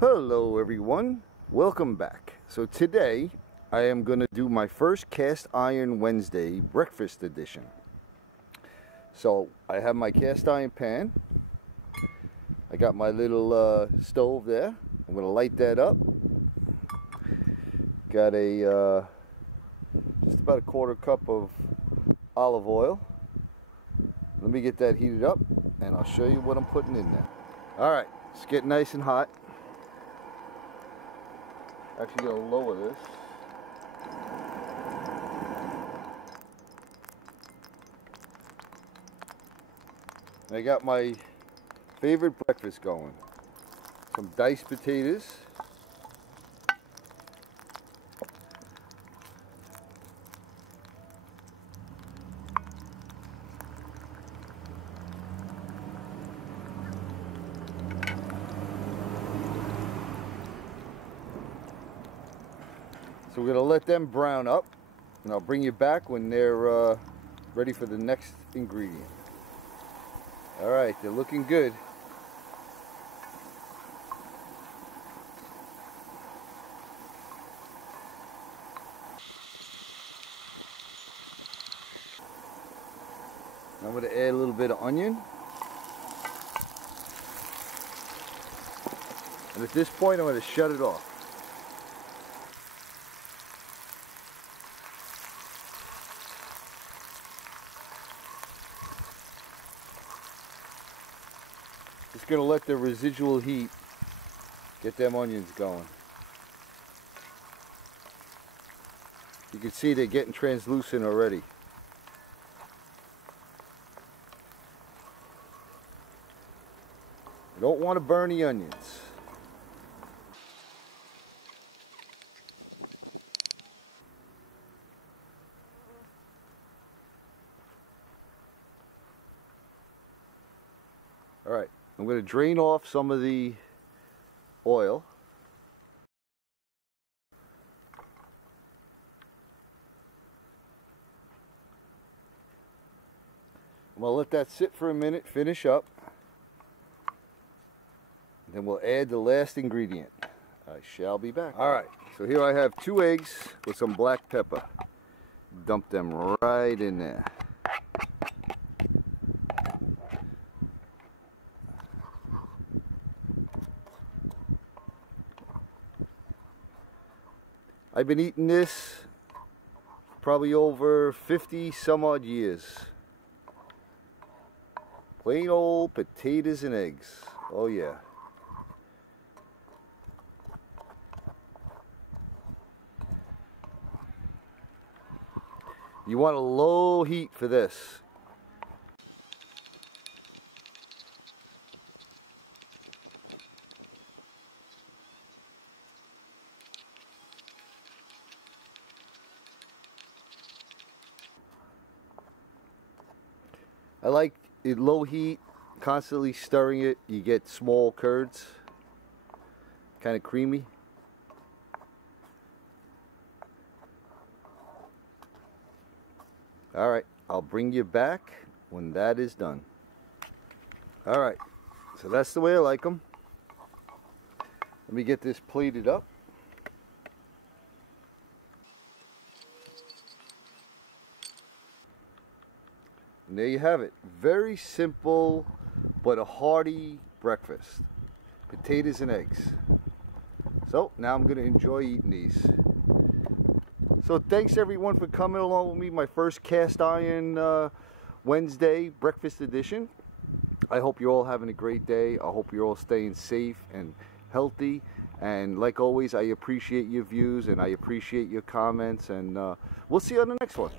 Hello everyone, welcome back. So today I am going to do my first Cast Iron Wednesday breakfast edition. So I have my cast iron pan. I got my little stove there. I'm going to light that up. Got a just about a quarter cup of olive oil. Let me get that heated up and I'll show you what I'm putting in there. Alright, it's getting nice and hot. Actually going to lower this. I got my favorite breakfast going. Some diced potatoes. So we're going to let them brown up, and I'll bring you back when they're ready for the next ingredient. Alright, they're looking good. I'm going to add a little bit of onion. And at this point I'm going to shut it off. Just going to let the residual heat get them onions going. You can see they're getting translucent already. You don't want to burn the onions. Alright, I'm going to drain off some of the oil. I'm going to let that sit for a minute, finish up. Then we'll add the last ingredient. I shall be back. Alright, so here I have 2 eggs with some black pepper. Dump them right in there. I've been eating this probably over 50 some odd years. Plain old potatoes and eggs. Oh yeah. You want a low heat for this. I like it low heat, constantly stirring it. You get small curds, kind of creamy. Alright, I'll bring you back when that is done. Alright, so that's the way I like them. Let me get this plated up. And there you have it. Very simple but a hearty breakfast. Potatoes and eggs. So now I'm going to enjoy eating these. So thanks everyone for coming along with me. My first Cast Iron Wednesday breakfast edition. I hope you're all having a great day. I hope you're all staying safe and healthy. And like always, I appreciate your views and I appreciate your comments. And we'll see you on the next one.